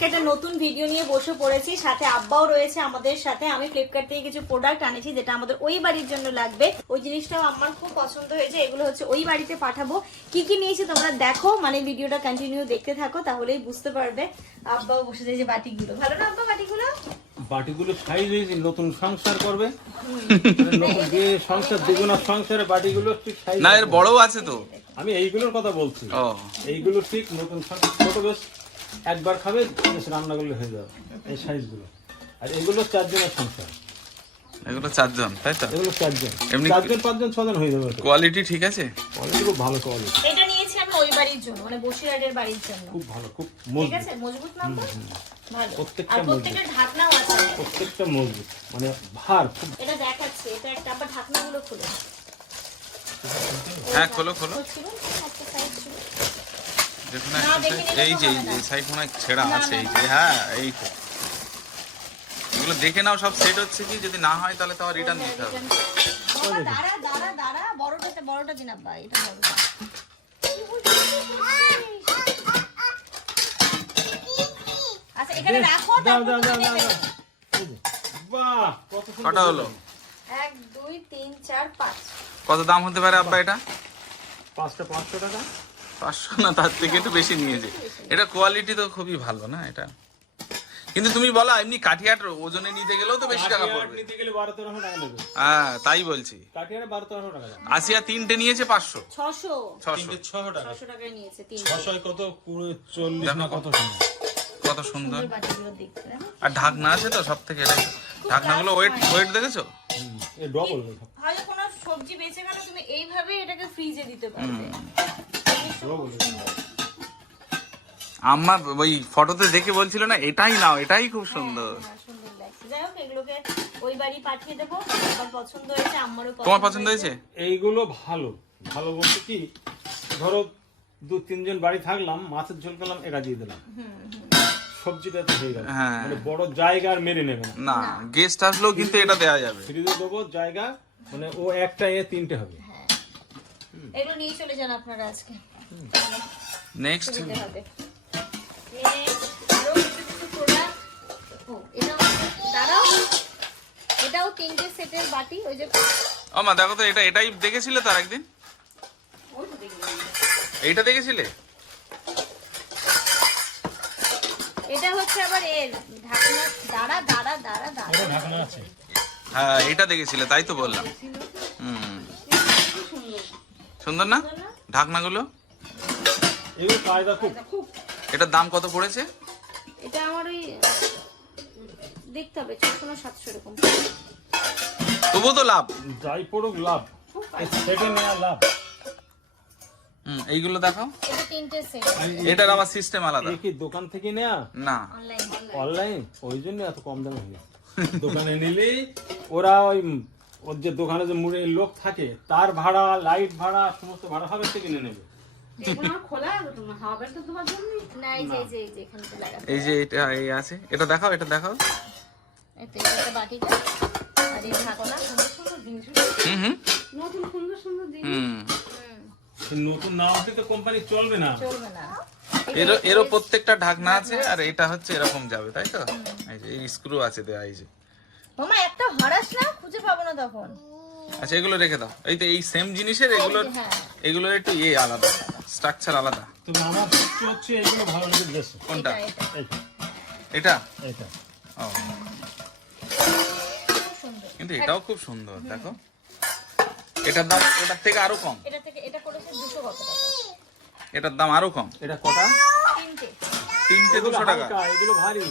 আজকে একটা নতুন ভিডিও নিয়ে বসে পড়েছি। সাথে আব্বাও রয়েছে আমাদের সাথে। আমি ফ্লিপকার্ট থেকে কিছু প্রোডাক্ট আনেছি যেটা আমাদের ওই বাড়ির জন্য লাগবে। ওই জিনিসটাও আমার খুব পছন্দ হয়েছে। এগুলো হচ্ছে ওই বাড়িতে পাঠাবো। কি কি নিয়েছি তোমরা দেখো। মানে ভিডিওটা কন্টিনিউ দেখতে থাকো তাহলেই বুঝতে পারবে। আব্বাও বসে যায় যে বাটিগুলো। ভালো না আব্বা বাটিগুলো? বাটিগুলো সাইজ হয়েছে নতুন সংসার করবে। নতুন যে সংসার দ্বিগুণা সংসারে বাটিগুলো ঠিক সাইজ না এর বড়ও আছে তো। আমি এইগুলোর কথা বলছি। এইগুলো ঠিক নতুন সংসার। ছোট বেশ। একবার খাবে বেশ রান্না করলে হয়ে যাবে। এই সাইজগুলো আর এগুলো চারজনের সংসার। এগুলো চারজন তাই তো? এগুলো চারজন। এমনি- চারজন পাঁচজন ছজন হয়ে যাবে কোয়ালিটি ঠিক আছে? কোয়ালিটি খুব ভালো কোয়ালিটি এটা নিয়েছি আমি ওই বাড়ির জন্য মানে বসিরহাটের বাড়ির জন্য। খুব ভালো খুব ঠিক আছে? মজবুত না ভালো। প্রত্যেকটা প্রত্যেকটা ঢাকনাও আছে। প্রত্যেকটা মজবুত। মানে ভার খুব এটা দেখাচ্ছে এটা একটা আবার ঢাকনাগুলো খুলে হ্যাঁ খোলো খোলো ছিল একটা সাইড ছিল দেখুন দেখে এই যে এই যে। সাইড মনে হয় ছেঁড়া আছে এই যে হ্যাঁ এই তো। এগুলো দেখে নাও সব সেট হচ্ছে কি যদি না হয় তাহলে তো রিটার্ন দিতে হবে। দাঁড়া দাঁড়া দাঁড়া বড়টা বড়টা দিন আব্বা এটা বড়টা আচ্ছা এখানে রাখো। বাহ কত হলো? এক দুই তিন চার পাঁচ। কত দাম হতে পারে আব্বা এটা? পাঁচটা পাঁচশো টাকা। পাঁচশো না তার থেকে একটু বেশি নিয়েছে এটা কোয়ালিটি তো খুবই ভালো না এটা? কিন্তু তুমি বলো এমনি কাঠিয়াট ওজনে নিতে গেলেও তো বেশি টাকা পড়বে। নিতে গেলে বারো তেরোশো টাকা নেবে। হ্যাঁ তাই বলছি। বারো তেরোশো টাকা আসিয়া তিনটে নিয়েছে পাঁচশো? ছশো। ছশো। ছশো টাকা। ছশো টাকায় নিয়েছে তিন ছশো কত? পুরো চল্লিশ দেখো না কত সময় কত সুন্দর। দেখতে আর ঢাকনা আছে তো সব থেকে এটাই ঢাকনাগুলো ওয়েট ওয়েট দেখেছ? এ ডবল কোনো সবজি বেঁচে গেলে তুমি এইভাবে এটাকে ফ্রিজে দিতে পারবে। আমার ওই ফটোতে দেখে বলছিল না এটাই নাও এটাই খুব সুন্দর। হ্যাঁ, সুন্দর লাগছে। যাই হোক এগুলোকে ওই বাড়ি পাঠিয়ে দেবো। পছন্দ হয়েছে আমারও তোমার পছন্দ হয়েছে? এইগুলো ভালো। ভালো বলতে কি ধরো দু তিনজন বাড়ি থাকলাম মাছের ঝোল করলাম এটা দিয়ে দিলাম। সবজিটা তো হয়ে গেল। হ্যাঁ। মানে বড় জায়গা আর মেরে নেবে না। না গেস্ট আসলেও কিন্তু এটা দেওয়া যাবে। ফ্রিজে দেবো জায়গা মানে ও একটা এ তিনটে হবে। এগুলো নিয়ে চলে যান আপনারা আজকে। নেক্সট এটাও তিনটে সেটের বাটি ওই যে দেখো তো এটা এটাই দেখেছিলে তার একদিন? তো দেখলাম। এইটা দেখেছিলে? এটা হচ্ছে আবার এর ঢাকনা দাঁড়া দাঁড়া দাঁড়া দাঁড়া। ঢাকনা আছে। হ্যাঁ এটা দেখেছিলে তাই তো বললাম। হুম। সুন্দর না? ঢাকনাগুলো? এগুলো কায়দা খুব। খুব। এটার দাম কত পড়েছে? এটা আমার ওই দেখতে হবে ছশো না সাতশো এরকম। তবুও তো লাভ। যাই পড়ুক লাভ। সেটে নেওয়া লাভ। হুম এইগুলো দেখাও। এটা তিনটে সেট এটার আবার সিস্টেম আলাদা। কি দোকান থেকে নেয়া? না। অনলাইন অনলাইন ওই জন্য এত কম দামে হয়ে দোকানে নিলেই ওরা ওই ওর যে দোকানে যে মুড়ে লোক থাকে তার ভাড়া লাইট ভাড়া সমস্ত ভাড়া হবে থেকে কিনে নেবে। এই যে এই যে এই যে এখানে তো লাগানো এই যে এটা এই আছে। এটা দেখাও এটা দেখাও। নতুন না উঠলে তো কোম্পানি চলবে না। চলবে না। এরও এরও প্রত্যেকটা ঢাকনা আছে আর এটা হচ্ছে এরকম যাবে তাই তো? এই যে এই স্ক্রু আছে দেয়া এই যে। মামা একটা হরাস না খুঁজে পাবো না তখন। আচ্ছা এগুলো রেখে দাও। এই তো এই সেম জিনিসের এগুলোর হ্যাঁ। এগুলোর একটু ইয়ে আলাদা। স্ট্রাকচার আলাদা। তবে আমার সত্যি হচ্ছে এইগুলো ভালো লেগে গেছে কোনটা? এটা এটা। এটা। ও। কিন্তু এটাও খুব সুন্দর দেখো। এটার দাম ওটার থেকে আরও কম। এটা থেকে এটা করেছে দুশো কত টাকা? এটার দাম আরও কম। এটা কটা? তিনটে। তিনটে এগুলো দুশো টাকা এগুলো ভারী।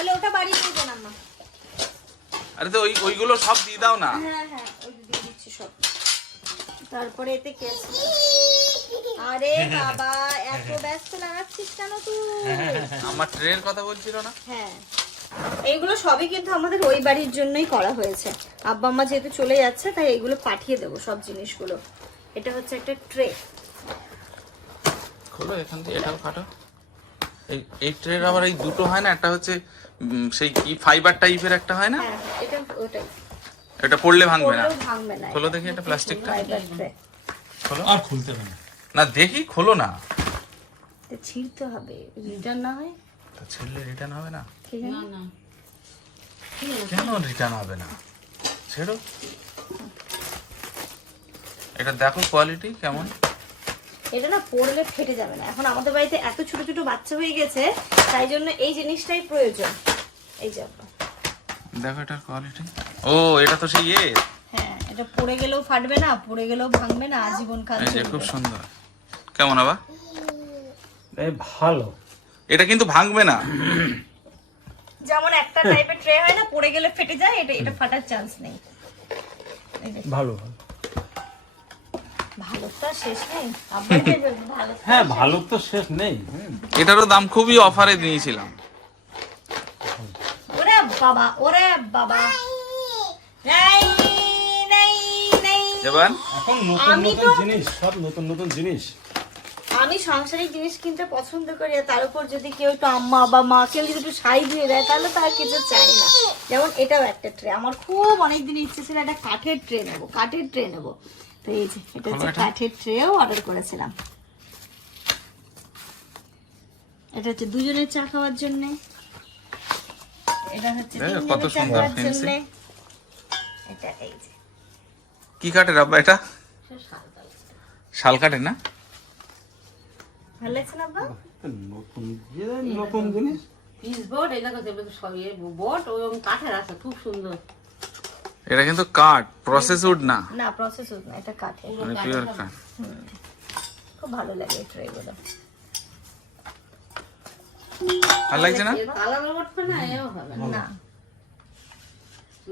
তাহলে ওটা বাড়ি নিয়ে যান আম্মা। আরে তো ওই ওইগুলো সব দিয়ে দাও না। হ্যাঁ হ্যাঁ ওই দিয়ে দিচ্ছি সব। তারপরে এতে কে আরে বাবা এত ব্যস্ত লাগাচ্ছিস কেন তুই? আমার ট্রেনের কথা বলছিল না? হ্যাঁ। এইগুলো সবই কিন্তু আমাদের ওই বাড়ির জন্যই করা হয়েছে। আব্বা আম্মা যেহেতু চলে যাচ্ছে তাই এগুলো পাঠিয়ে দেবো সব জিনিসগুলো। এটা হচ্ছে একটা ট্রে। খোলো এখান থেকে এটাও কাটো। এই এই ট্রের আবার এই দুটো হয় না? একটা হচ্ছে সেই কি ফাইবার টাইপের একটা হয় না? হ্যাঁ এটা ওটাই। এটা পড়লে ভাঙবে না। ভাঙবে না। খোলো দেখি এটা প্লাস্টিকটা খোলো। আর খুলতে হবে না। না দেখি খোলো না। ছিঁড়তে হবে। রিটার্ন না হয়? তা ছেড়লে রিটার্ন হবে না? ঠিক আছে কেন রিটার্ন হবে না? ছেড়ো। এটা দেখো কোয়ালিটি কেমন। এটা না পড়লে ফেটে যাবে না। এখন আমাদের বাড়িতে এত ছোট ছোট বাচ্চা হয়ে গেছে তাই জন্য এই জিনিসটাই প্রয়োজন। এই যে দেখো এটার কোয়ালিটি ও এটা তো সেই ইয়ে হ্যাঁ এটা পড়ে গেলেও ফাটবে না পড়ে গেলেও ভাঙবে না আজীবন কাল চলবে। খুব সুন্দর। কেমন আবার? এই ভালো। এটা কিন্তু ভাঙবে না। যেমন একটা টাইপের ট্রে হয় না পড়ে গেলে ফেটে যায় এটা এটা ফাটার চান্স নেই। ভালো ভালো। ভালো তো শেষ নেই। আপনার ভালো হ্যাঁ ভালো তো শেষ নেই এটারও দাম খুবই অফারে দিয়েছিলাম। বাবা ওরে বাবা। নাই নাই নাই। এবার এখন নতুন আমি নতুন জিনিস সব নতুন নতুন জিনিস। আমি সাংসারিক জিনিস কিনতে পছন্দ করি আর তার উপর যদি কেউ একটু আম্মা বা মা কেউ যদি একটু শাড়ি দিয়ে দেয় তাহলে তো আর কিছু চাই না। যেমন এটাও একটা ট্রে আমার খুব অনেক দিন ইচ্ছে ছিল একটা কাঠের ট্রে নেব কাঠের ট্রে নেব। তো এই যে এটা হচ্ছে কাঠের? ট্রেও অর্ডার করেছিলাম। এটা হচ্ছে দুজনের চা খাওয়ার জন্য। এটা হচ্ছে কত সুন্দর খাওয়ার এটা এই যে। কি কাঠের আব্বা এটা? শাল কাঠের না? ভালো লাগছে না আব্বা? নতুন জিনিস। পিস বোর্ড এটা তো দেবে সব ইয়ে বোর্ড ওরকম কাঠের আছে খুব সুন্দর। এটা কিন্তু কাঠ প্রসেস উড না? না প্রসেস না এটা কাঠের। মানে পিওর কাঠ। খুব ভালো লাগে এই ট্রেগুলো ভালো লাগছে না? কালার উঠবে না এও হবে না না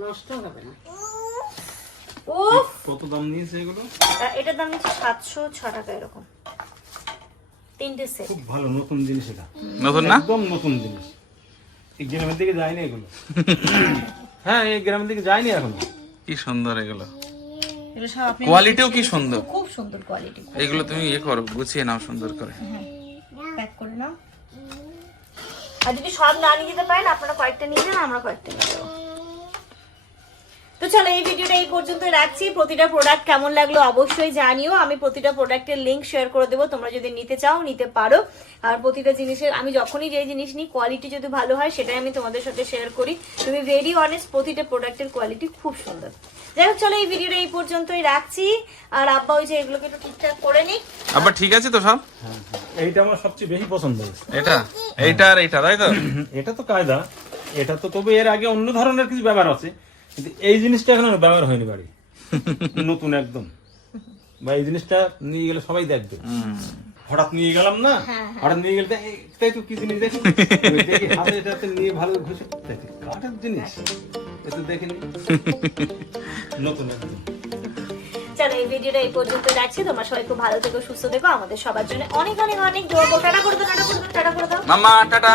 নষ্ট হবে না উফ! কত দাম নিয়েছে এগুলো? এটার দাম নিচ্ছে সাতশো ছ টাকা এরকম। তিনটে সেট খুব ভালো নতুন জিনিস এটা। নতুন না? একদম নতুন জিনিস। এই গ্রামের দিকে যায়নি এগুলো। হ্যাঁ এই গ্রামের দিকে যায়নি এখন। কি সুন্দর এগুলো। এগুলো সব আপনি কোয়ালিটিও কি সুন্দর? খুব সুন্দর কোয়ালিটি এগুলো তুমি ইয়ে করো গুছিয়ে নাও সুন্দর করে। প্যাক করে নাও। আর যদি সব না নিয়ে যেতে পারেন আপনারা কয়েকটা নিয়ে যান আমরা কয়েকটা নিয়ে চলো এই ভিডিওটা এই পর্যন্ত রাখছি। প্রতিটা প্রোডাক্ট কেমন লাগল অবশ্যই জানিও। আমি প্রতিটা প্রোডাক্টের লিঙ্ক শেয়ার করে দেবো। তোমরা যদি নিতে চাও নিতে পারো। আর প্রতিটা জিনিসের আমি যখনই যে জিনিস নিই কোয়ালিটি যদি ভালো হয় সেটাই আমি তোমাদের সাথে শেয়ার করি। তুমি ভেরি অনেস্ট প্রতিটা প্রোডাক্টের কোয়ালিটি খুব সুন্দর। যাই হোক চলো এই ভিডিওটা এই পর্যন্তই রাখছি। আর আব্বা ওই যে এগুলোকে একটু ঠিকঠাক করে নিক। আবার ঠিক আছে তো সব? এইটা আমার সবচেয়ে বেশি পছন্দ হয়েছে। এটা? এইটা আর এইটা তাই তো? এটা তো কায়দা। এটা তো তবে এর আগে অন্য ধরনের কিছু ব্যবহার আছে। কিন্তু এই জিনিসটা এখন আর ব্যবহার হয়নি বাড়ি। নতুন একদম। বা এই জিনিসটা নিয়ে গেলে সবাই দেখবে। হঠাৎ নিয়ে গেলাম না হঠাৎ নিয়ে গেলে তাই তো কি জিনিস দেখি হাতে এটাতে নিয়ে ভালো ঘুষে দেখি কাঠের জিনিস। এ তো দেখিনি। নতুন একদম। চলো এই ভিডিওটা এই পর্যন্ত রাখছি তোমরা সবাই খুব ভালো থেকো সুস্থ থেকো। আমাদের সবার জন্য অনেক অনেক অনেক দোয়া করো। টাটা করে দাও টাটা করে দাও টাটা করে দাও। মামা টাটা।